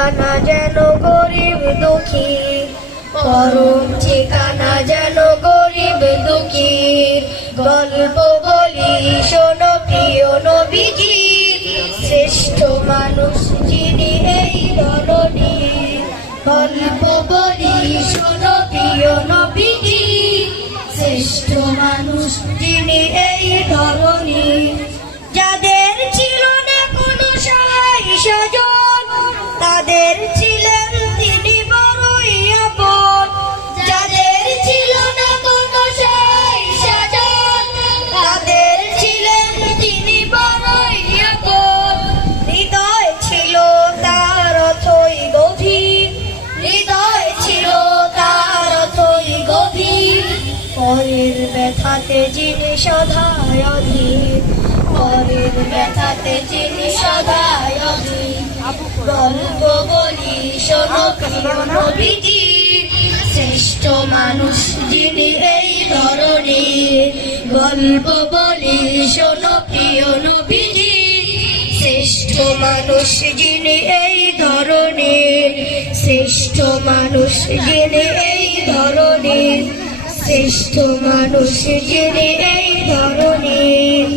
ঠিকানা যেন গরিব দুঃখী, পরম ঠিকানা যেন গরিব দুঃখীর। গল্প বলি শোনো প্রিয় নবীজির, শ্রেষ্ঠ মানুষ যিনি এই ধরনীর। গল্প বলি শোনো প্রিয় নবীজির, শ্রেষ্ঠ মানুষ যিনি এই ধরনীর। যাদের ছিল না কোনো সহায় স্বজন, তাদের ছিলেন তিনি বড়ই আপন। যাদের ছিল না কোনো সহায় স্বজন, তাদের ছিলেন তিনি বড়ই আপন। হৃদয় ছিল তার অথই গভীর, হৃদয় ছিল তার অথই গভীর। পরের ব্যথাতে যিনি সদায় অধীর, পরের ব্যথাতে যিনি সদায় অধীর। গল্প বলি শোনো প্রিয় নবীজির, শ্রেষ্ঠ মানুষ যিনি এই ধরনীর। গল্প বলি শোনো প্রিয় নবীজির, শ্রেষ্ঠ মানুষ যিনি এই ধরনীর। শ্রেষ্ঠ মানুষ যিনি এই ধরনীর, শ্রেষ্ঠ মানুষ যিনি এই ধরনীর।